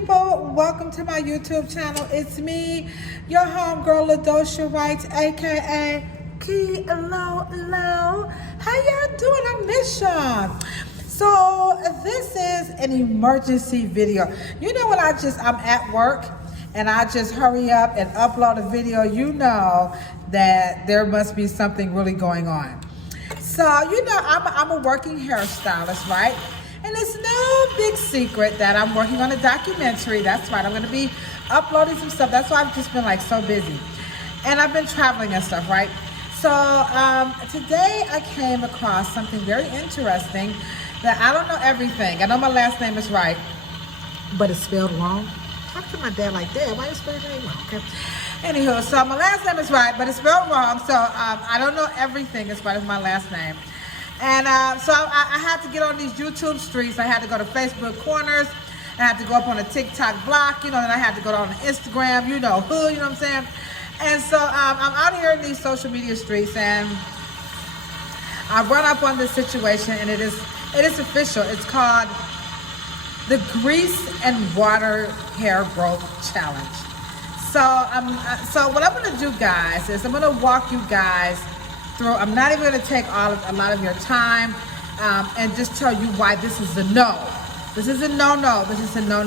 people, welcome to my YouTube channel. It's me, your homegirl LaDosha Wright, aka Killas. How y'all doing? I miss y'all. So this is an emergency video. You know when I'm at work and I just hurry up and upload a video, you know that there must be something really going on. So you know I'm a working hairstylist, right? And it's no big secret that I'm working on a documentary. That's right, I'm gonna be uploading some stuff. That's why I've just been like so busy. And I've been traveling and stuff, right? So today I came across something very interesting that I don't know everything. I know my last name is Wright, but it's spelled wrong. Talk to my dad like that. Why you spell your name wrong? Okay. Anywho, so my last name is Wright, but it's spelled wrong. So I don't know everything as far as my last name. And so I had to get on these YouTube streets. I had to go to Facebook corners. I had to go up on a TikTok block, you know, and I had to go on Instagram, you know, who, you know what I'm saying? And so I'm out here in these social media streets, and I run up on this situation, and it is official. It's called the Grease and Water Hair Growth Challenge. So what I'm gonna do, guys, is I'm gonna walk you guys through. I'm not even going to take a lot of your time and just tell you why this is a no. This is a no-no. This is a no.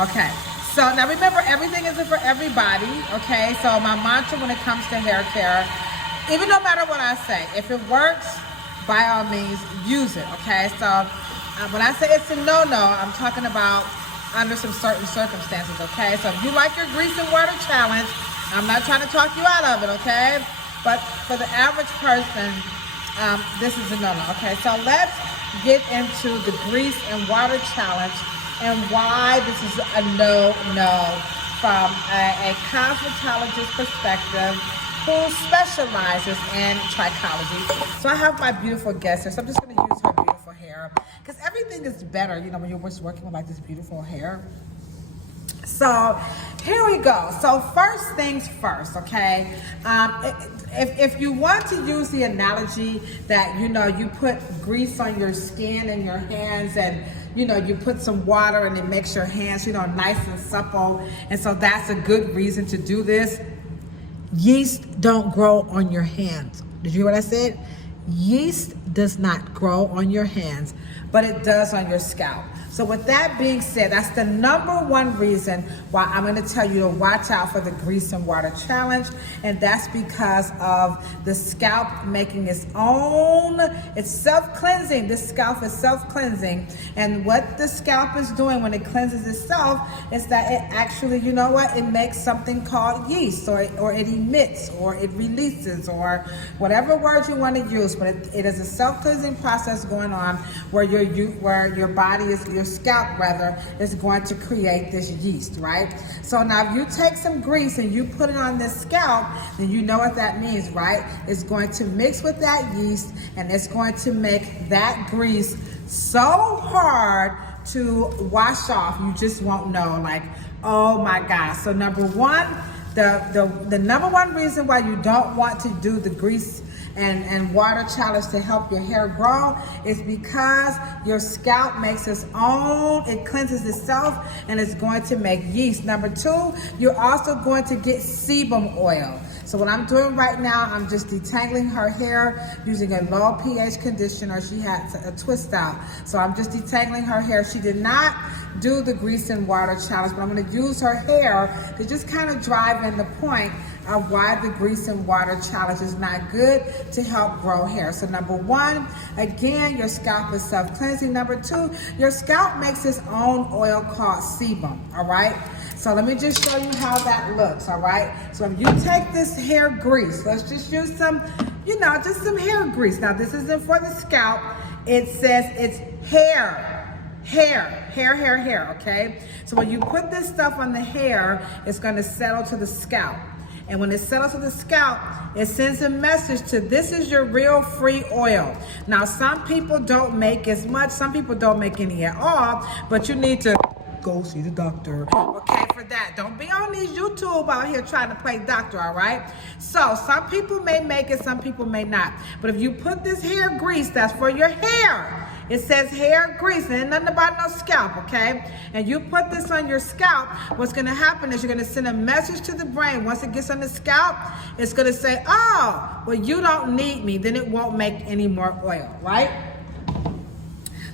Okay. So now remember, everything isn't for everybody. Okay. So my mantra when it comes to hair care, even no matter what I say, if it works, by all means, use it. Okay. So when I say it's a no-no, I'm talking about under some certain circumstances. Okay. So if you like your grease and water challenge, I'm not trying to talk you out of it. Okay. But for the average person, this is a no-no. Okay, so let's get into the grease and water challenge and why this is a no-no from a cosmetologist perspective who specializes in trichology. So I have my beautiful guest here, so I'm just going to use her beautiful hair because everything is better, you know, when you're just working with like this beautiful hair. So here we go. So first things first, okay? If you want to use the analogy that, you know, you put grease on your skin and your hands and, you know, you put some water and it makes your hands, you know, nice and supple. And so that's a good reason to do this. Yeast don't grow on your hands. Did you hear what I said? Yeast does not grow on your hands, but it does on your scalp. So with that being said, that's the #1 reason why I'm going to tell you to watch out for the grease and water challenge. And that's because of the scalp making its own, it's self-cleansing. The scalp is self-cleansing. And what the scalp is doing when it cleanses itself is that it actually, you know what, it makes something called yeast, or it emits, or it releases, or whatever word you want to use. But it is a self-cleansing process going on where your body is, your scalp rather, is going to create this yeast, right? So now if you take some grease and you put it on this scalp, then you know what that means, right? It's going to mix with that yeast and it's going to make that grease so hard to wash off, you just won't know, like, oh my gosh. So #1, the #1 reason why you don't want to do the grease and water challenge to help your hair grow is because your scalp makes its own, it cleanses itself and it's going to make yeast. #2, you're also going to get sebum oil. So what I'm doing right now, I'm just detangling her hair using a low pH conditioner. She had a twist out. So I'm just detangling her hair. She did not do the grease and water challenge, but I'm gonna use her hair to just kind of drive in the point of why the grease and water challenge is not good to help grow hair. So #1, again, your scalp is self-cleansing. #2, your scalp makes its own oil called sebum, all right? So let me just show you how that looks, all right? So if you take this hair grease, let's just use some, you know, just some hair grease. Now this isn't for the scalp. It says it's hair, okay? So when you put this stuff on the hair, it's gonna settle to the scalp. And when it settles to the scalp, it sends a message to, this is your real free oil. Now, some people don't make as much, some people don't make any at all, but you need to go see the doctor, okay, for that. Don't be on these YouTube out here trying to play doctor, all right? So some people may make it, some people may not. But if you put this hair grease that's for your hair, It says hair grease, and nothing about no scalp, okay? And you put this on your scalp, what's gonna happen is you're gonna send a message to the brain. Once it gets on the scalp, it's gonna say, oh, well, you don't need me. Then it won't make any more oil, right?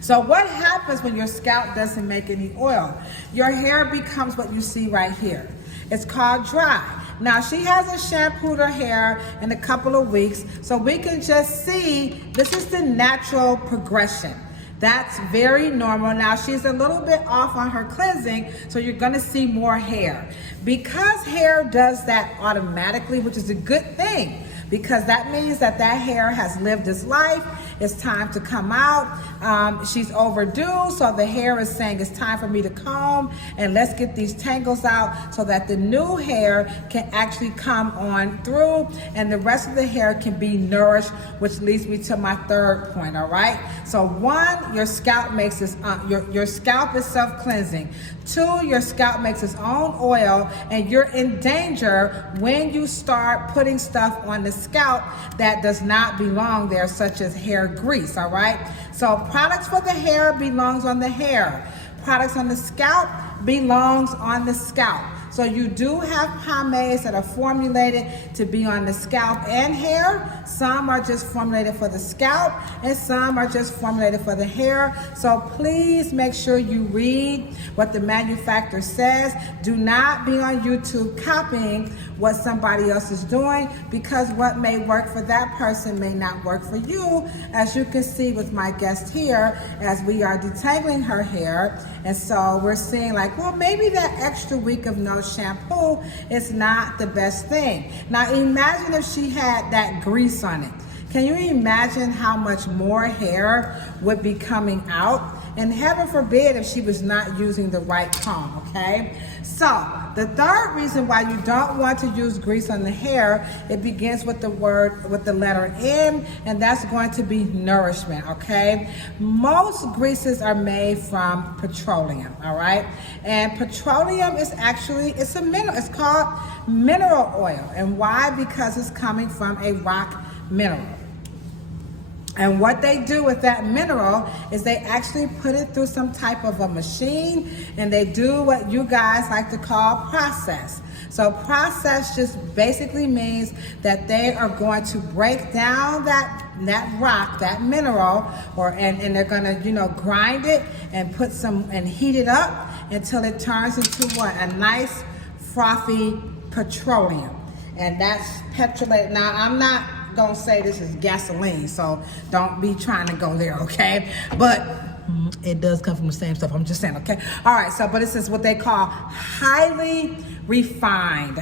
So what happens when your scalp doesn't make any oil? Your hair becomes what you see right here. It's called dry. Now she hasn't shampooed her hair in a couple of weeks, so we can just see this is the natural progression. That's very normal. Now she's a little bit off on her cleansing, so you're gonna see more hair. Because hair does that automatically, which is a good thing, because that means that that hair has lived its life. It's time to come out. She's overdue, so the hair is saying it's time for me to comb, and let's get these tangles out so that the new hair can actually come on through, and the rest of the hair can be nourished, which leads me to my third point, all right? So one, your scalp makes its, your scalp is self-cleansing. Two, your scalp makes its own oil, and you're in danger when you start putting stuff on the scalp that does not belong there, such as hair grease, all right? So products for the hair belongs on the hair. Products on the scalp belongs on the scalp. So you do have pomades that are formulated to be on the scalp and hair. Some are just formulated for the scalp, and some are just formulated for the hair. So please make sure you read what the manufacturer says. Do not be on YouTube copying what somebody else is doing, because what may work for that person may not work for you, as you can see with my guest here, as we are detangling her hair. And so we're seeing like, well, maybe that extra week of no shampoo is not the best thing. Now imagine if she had that grease on it. Can you imagine how much more hair would be coming out? And heaven forbid if she was not using the right comb, okay? So the third reason why you don't want to use grease on the hair, it begins with the letter N, and that's going to be nourishment, okay? Most greases are made from petroleum, all right? And petroleum is actually, it's a mineral, it's called mineral oil. And why? Because it's coming from a rock mineral. And what they do with that mineral is they actually put it through some type of a machine, and they do what you guys like to call process. So process just basically means that they are going to break down that rock, that mineral, and they're gonna, you know, grind it and put some, and heat it up until it turns into what? A nice frothy petroleum. And that's petrolated. Now I'm not gonna say this is gasoline, so don't be trying to go there, okay? But it does come from the same stuff, I'm just saying, okay? All right, so, but this is what they call highly refined,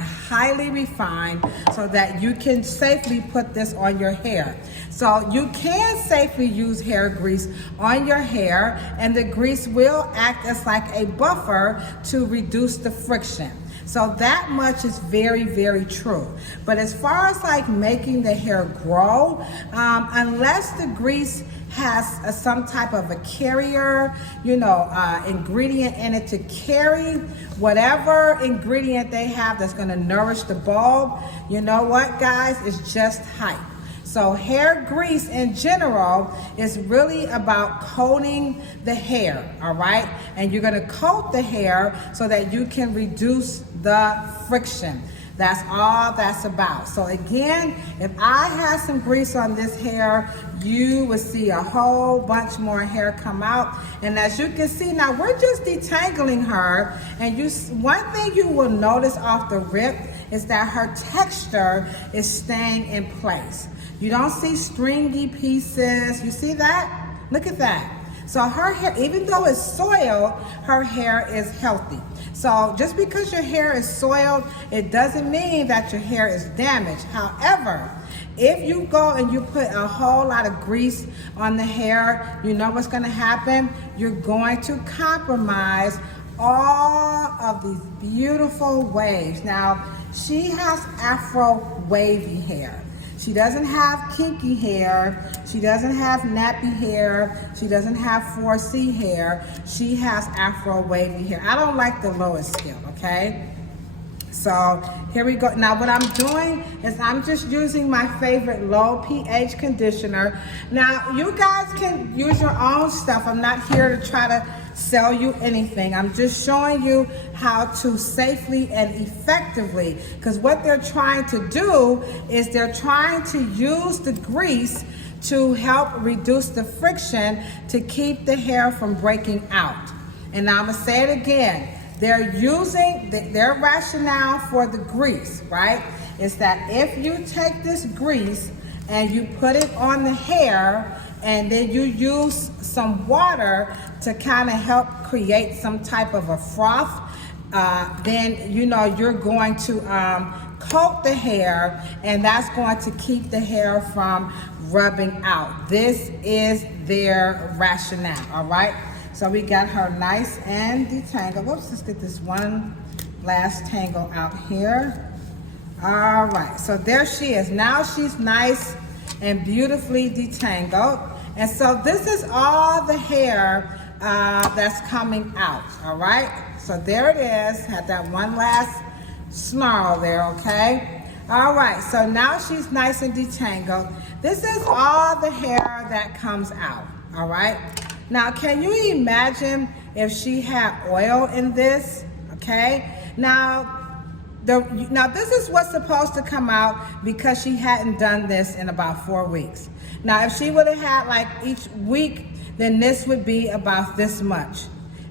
so that you can safely put this on your hair. So you can safely use hair grease on your hair, and the grease will act as like a buffer to reduce the friction. So that much is very, very true. But as far as like making the hair grow, unless the grease has some type of a carrier, you know, ingredient in it to carry whatever ingredient they have that's gonna nourish the bulb, you know what, guys, it's just hype. So hair grease in general is really about coating the hair, all right? And you're gonna coat the hair so that you can reduce the friction. That's all that's about. So again, if I had some grease on this hair, you would see a whole bunch more hair come out. And as you can see, now we're just detangling her. And one thing you will notice off the rip is that her texture is staying in place. You don't see stringy pieces. You see that? Look at that. So her hair, even though it's soiled, her hair is healthy. So just because your hair is soiled, it doesn't mean that your hair is damaged. However, if you go and you put a whole lot of grease on the hair, you know what's gonna happen? You're going to compromise all of these beautiful waves. Now, she has Afro wavy hair. She doesn't have kinky hair. She doesn't have nappy hair. She doesn't have 4C hair. She has Afro wavy hair. I don't like the lowest scale, okay? So here we go. Now what I'm doing is I'm just using my favorite low pH conditioner. Now you guys can use your own stuff. I'm not here to try to sell you anything. I'm just showing you how to safely and effectively, because what they're trying to do is they're trying to use the grease to help reduce the friction to keep the hair from breaking out. And now I'm gonna say it again. They're using their rationale for the grease, right? Is that if you take this grease and you put it on the hair and then you use some water to kind of help create some type of a froth, then you know you're going to coat the hair, and that's going to keep the hair from rubbing out. This is their rationale, all right? So we got her nice and detangled. Whoops, let's get this one last tangle out here. All right, so there she is. Now she's nice and beautifully detangled. And so this is all the hair that's coming out, all right? So there it is, had that one last snarl there, okay? All right, so now she's nice and detangled. This is all the hair that comes out, all right? Now, can you imagine if she had oil in this, okay? Now this is what's supposed to come out because she hadn't done this in about 4 weeks. Now, if she would have had like each week, then this would be about this much.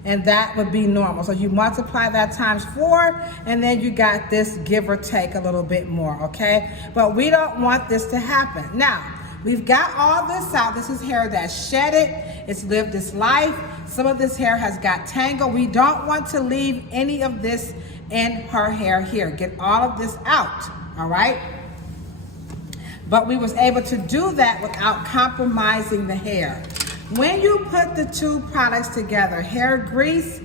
And that would be normal. So you multiply that times 4, and then you got this give or take a little bit more, okay? But we don't want this to happen. Now, we've got all this out. This is hair that's shedded. It's lived its life. Some of this hair has got tangled. We don't want to leave any of this in her hair here. Get all of this out, all right? But we was able to do that without compromising the hair. When you put the two products together, hair grease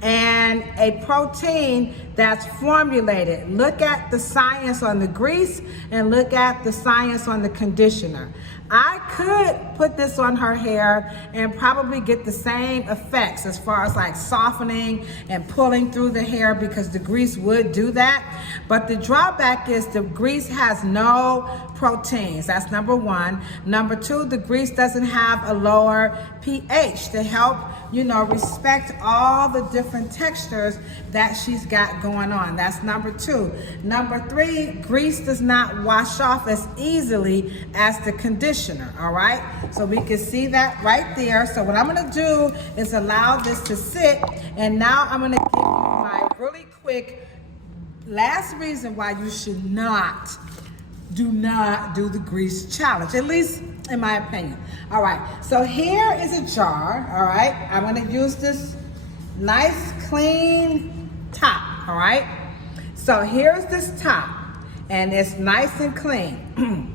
and a protein that's formulated, look at the science on the grease and look at the science on the conditioner. I could put this on her hair and probably get the same effects as far as like softening and pulling through the hair, because the grease would do that. But the drawback is the grease has no proteins. That's number one. Number two, the grease doesn't have a lower pH to help, you know, respect all the different textures that she's got going on. That's number two. Number three, grease does not wash off as easily as the conditioner, all right? So we can see that right there. So what I'm gonna do is allow this to sit, and now I'm gonna give you my really quick last reason why you should do not do the grease challenge, at least in my opinion. All right, so here is a jar, all right? I'm gonna use this nice clean top, all right? So here's this top, and it's nice and clean.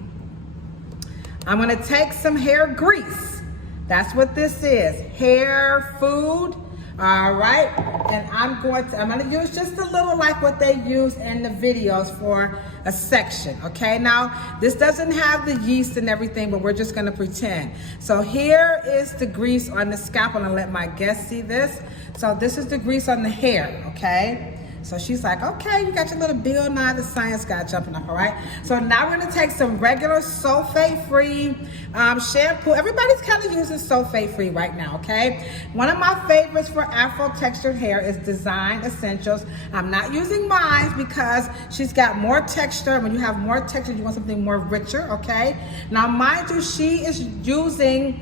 I'm gonna take some hair grease. That's what this is, hair food, all right? And I'm gonna use just a little like what they use in the videos for a section, okay? Now, this doesn't have the yeast and everything, but we're just gonna pretend. So here is the grease on the scalp. I'm gonna let my guests see this. So this is the grease on the hair, okay? So she's like, okay, you got your little bill, now the science guy jumping up, all right? So now we're gonna take some regular sulfate-free shampoo. Everybody's kind of using sulfate-free right now, okay? One of my favorites for Afro-textured hair is Design Essentials. I'm not using mine because she's got more texture. When you have more texture, you want something more richer, okay? Now, mind you, she's doing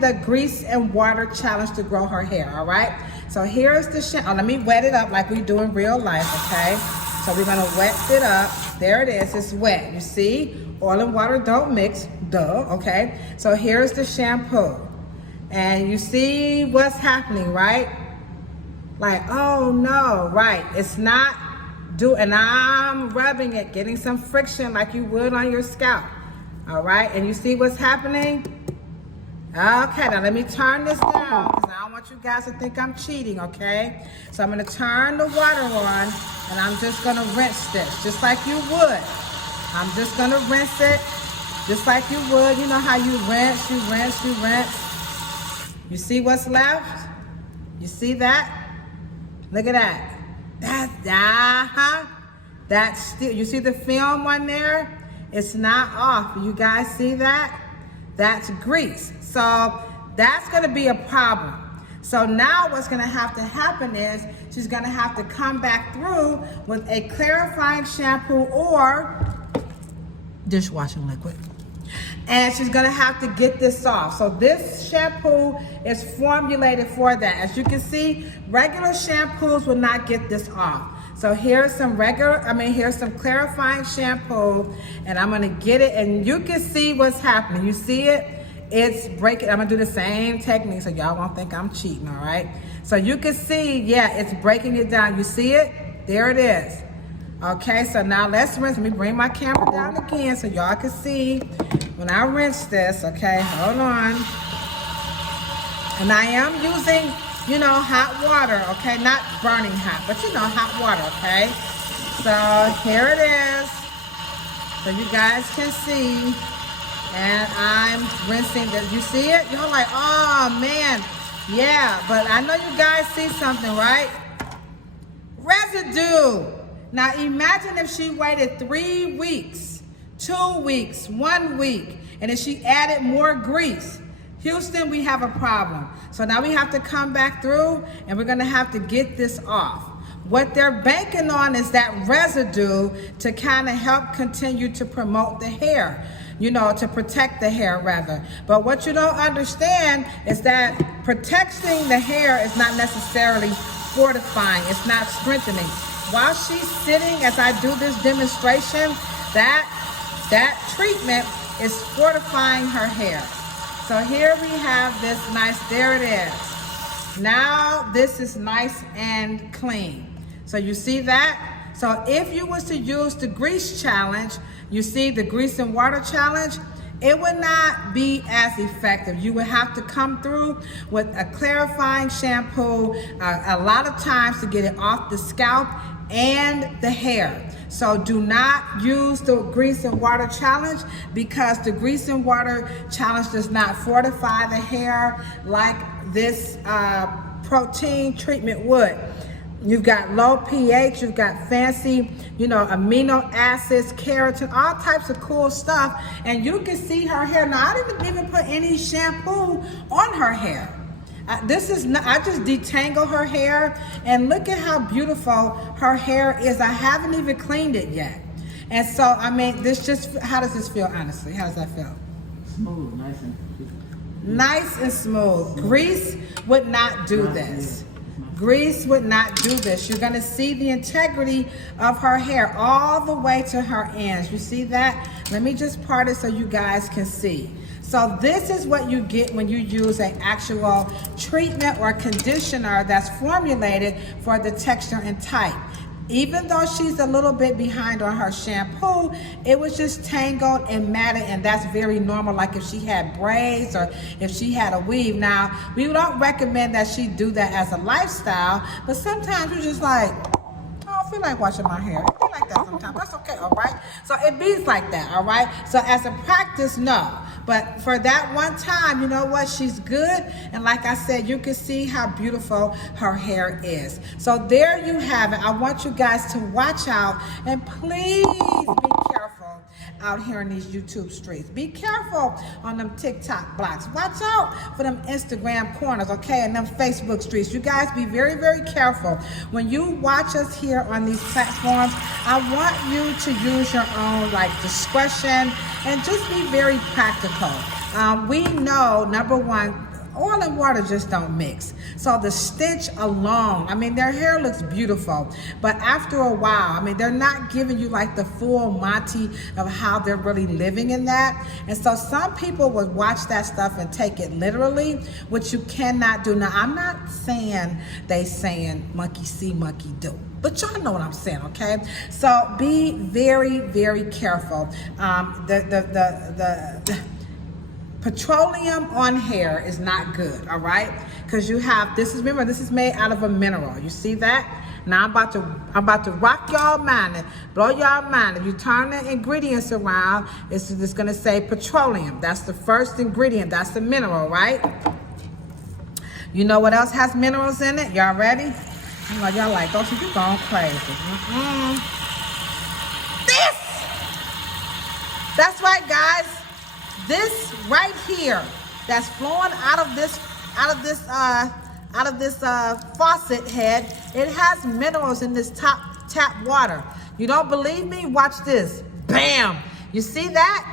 the grease and water challenge to grow her hair, all right? So here's the shampoo. Let me wet it up like we do in real life, okay? So we're gonna wet it up. There it is, it's wet. You see, oil and water don't mix, duh, okay? So here's the shampoo. And you see what's happening, right? Like, oh no, right. It's not and I'm rubbing it, getting some friction like you would on your scalp, all right? And you see what's happening? Okay, now let me turn this down because I don't want you guys to think I'm cheating, okay? So I'm gonna turn the water on and I'm just gonna rinse this just like you would. I'm just gonna rinse it just like you would. You know how you rinse, you rinse, you rinse. You see what's left? You see that? Look at that. That's still, you see the film on there? It's not off. You guys see that? That's grease. So that's gonna be a problem. So now what's gonna have to happen is she's gonna have to come back through with a clarifying shampoo or dishwashing liquid. And she's gonna have to get this off. So this shampoo is formulated for that. As you can see, regular shampoos will not get this off. So here's some here's some clarifying shampoo, and I'm gonna get it, and you can see what's happening. You see it? It's breaking. I'm gonna do the same technique so y'all won't think I'm cheating, all right? So you can see, yeah, it's breaking it down. You see it? There it is. Okay, so now let's rinse. Let me bring my camera down again so y'all can see when I rinse this, okay? Hold on. And I am using, you know, hot water, okay? Not burning hot, but you know, hot water, okay? So here it is. So you guys can see. And I'm rinsing this. You see it? You're like, oh man. Yeah, but I know you guys see something, right? Residue. Now imagine if she waited 3 weeks, 2 weeks, 1 week, and if she added more grease. Houston, we have a problem. So now we have to come back through and we're gonna have to get this off. What they're banking on is that residue to kind of help continue to promote the hair, you know, to protect the hair rather. But what you don't understand is that protecting the hair is not necessarily fortifying, it's not strengthening. While she's sitting, as I do this demonstration, that treatment is fortifying her hair. So here we have this nice, there it is. Now this is nice and clean. So you see that? So if you was to use the grease challenge, you see the grease and water challenge, it would not be as effective. You would have to come through with a clarifying shampoo a lot of times to get it off the scalp and the hair. So do not use the grease and water challenge because the grease and water challenge does not fortify the hair like this protein treatment would. You've got low pH, you've got fancy, you know, amino acids, keratin, all types of cool stuff. And you can see her hair. Now, I didn't even put any shampoo on her hair. I just detangle her hair, and look at how beautiful her hair is. I haven't even cleaned it yet. And so, I mean, this just, how does this feel, honestly? How does that feel? Smooth, nice and nice and smooth. Grease would not do this. Grease would not do this. You're gonna see the integrity of her hair all the way to her ends. You see that? Let me just part it so you guys can see. So this is what you get when you use an actual treatment or conditioner that's formulated for the texture and type. Even though she's a little bit behind on her shampoo, it was just tangled and matted, and that's very normal, like if she had braids or if she had a weave. Now, we don't recommend that she do that as a lifestyle, but sometimes you're just like, I don't feel like washing my hair. It be like that sometimes. That's okay, all right? So it be like that, all right? So as a practice, no. But for that one time, you know what? She's good. And like I said, you can see how beautiful her hair is. So there you have it. I want you guys to watch out and please be careful out here in these YouTube streets. Be careful on them TikTok blocks. Watch out for them Instagram corners, okay, and them Facebook streets. You guys be very, very careful. When you watch us here on these platforms, I want you to use your own discretion and just be very practical. We know, number one, oil and water just don't mix. So the stench alone, I mean, their hair looks beautiful, but after a while, I mean, they're not giving you the full Monty of how they're really living in that. And so some people would watch that stuff and take it literally, which you cannot do. Now, I'm not saying they saying monkey see, monkey do. But y'all know what I'm saying, okay? So be very, very careful. The petroleum on hair is not good, all right? Because you have, remember, this is made out of a mineral. You see that? Now I'm about to rock y'all mind and blow y'all mind. If you turn the ingredients around, it's just gonna say petroleum. That's the first ingredient, that's the mineral, right? You know what else has minerals in it? Y'all ready? I know y'all like, don't you going crazy. This! That's right, guys. This right here that's flowing out of this faucet head, it has minerals in this tap water. You don't believe me? Watch this. Bam! You see that?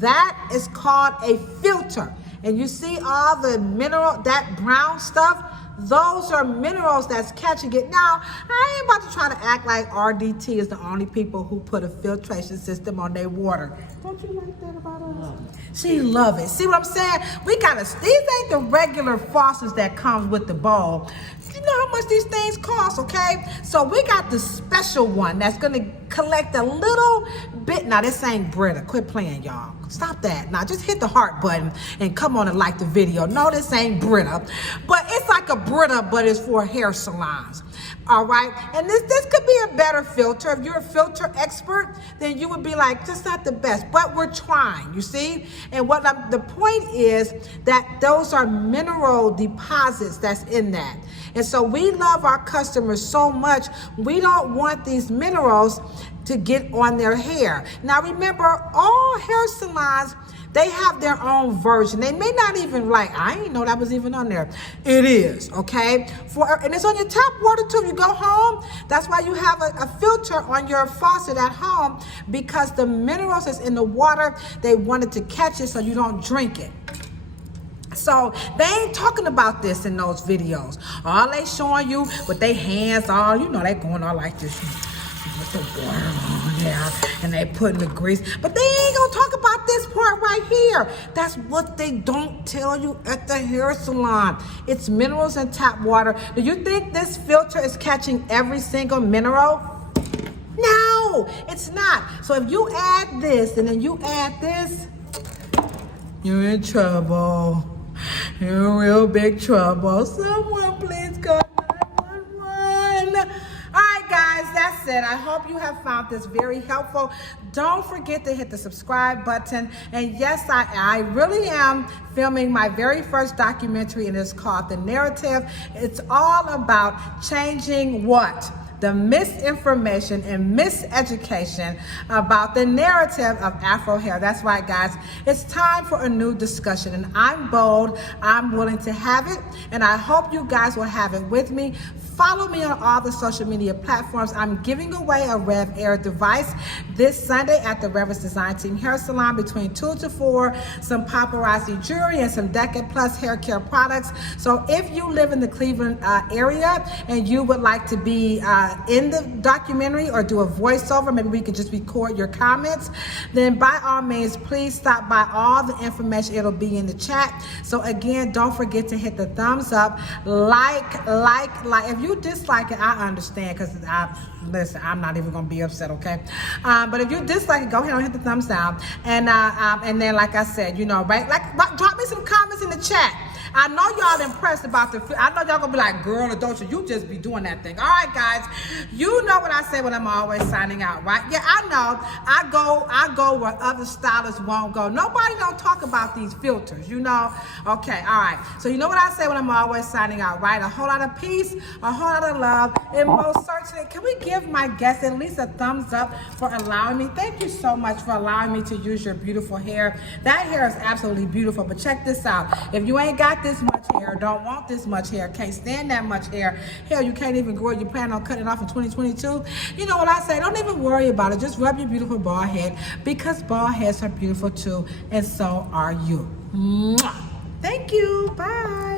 That is called a filter. And you see all the mineral, that brown stuff? Those are minerals that's catching it. Now, I ain't about to try to act like RDT is the only people who put a filtration system on their water. Don't you like that about us? She love it. See what I'm saying? We gotta, these ain't the regular faucets that comes with the bowl. You know how much these things cost, okay? So we got the special one that's gonna collect a little bit. Now this ain't Brita. Quit playing, y'all. Stop that. Now just hit the heart button and come on and like the video. No, this ain't Brita. But it's like a Brita, but it's for hair salons. All right, and this could be a better filter. If you're a filter expert, then you would be like, just not the best, but we're trying, you see? And what the point is that those are mineral deposits that's in that. And so we love our customers so much, we don't want these minerals to get on their hair. Now remember, all hair salons, they have their own version. They may not even like, I didn't know that was even on there. It is, okay? And it's on your tap water too. You go home, that's why you have a filter on your faucet at home, because the minerals that's in the water, they wanted to catch it so you don't drink it. So they ain't talking about this in those videos. All they showing you with their hands all, you know, they going all like this. With the water on there, and they putting the grease, but they ain't gonna talk about this part right here. That's what they don't tell you at the hair salon. It's minerals and tap water. Do you think this filter is catching every single mineral? No, it's not. So if you add this and then you add this, you're in trouble. You're in real big trouble. Someone please call 911. All right, guys, that's it. I hope you have found this very helpful. Don't forget to hit the subscribe button. And yes, I really am filming my very first documentary, and it's called The Narrative. It's all about changing what? The misinformation and miseducation about the narrative of Afro hair. That's right, guys. It's time for a new discussion, and I'm bold. I'm willing to have it, and I hope you guys will have it with me. Follow me on all the social media platforms. I'm giving away a Rev Air device this Sunday at the Revis Design Team Hair Salon between 2 to 4, some paparazzi jewelry, and some Decade Plus hair care products. So if you live in the Cleveland area and you would like to be in the documentary or do a voiceover, maybe we could just record your comments, then by all means, please stop by. All the information, it'll be in the chat. So again, don't forget to hit the thumbs up, like. If you dislike it, I understand, because listen, I'm not even gonna be upset, okay? But if you dislike it, go ahead and hit the thumbs down. And then, like I said, you know, right? Drop me some comments in the chat. I know y'all impressed about the, I know y'all gonna be like, girl, don't you just be doing that thing. All right, guys, you know what I say when I'm always signing out, right? Yeah, I know. I go where other stylists won't go. Nobody don't talk about these filters, you know? Okay, all right. So you know what I say when I'm always signing out, right? A whole lot of peace, a whole lot of love, and most certainly, can we give my guests at least a thumbs up for allowing me? Thank you so much for allowing me to use your beautiful hair. That hair is absolutely beautiful, but check this out. If you ain't got this much hair, don't want this much hair, can't stand that much hair, hell, you can't even grow it, you plan on cutting it off in 2022, you know what I say, don't even worry about it. Just rub your beautiful bald head, because bald heads are beautiful too, and so are you. Mwah. Thank you. Bye.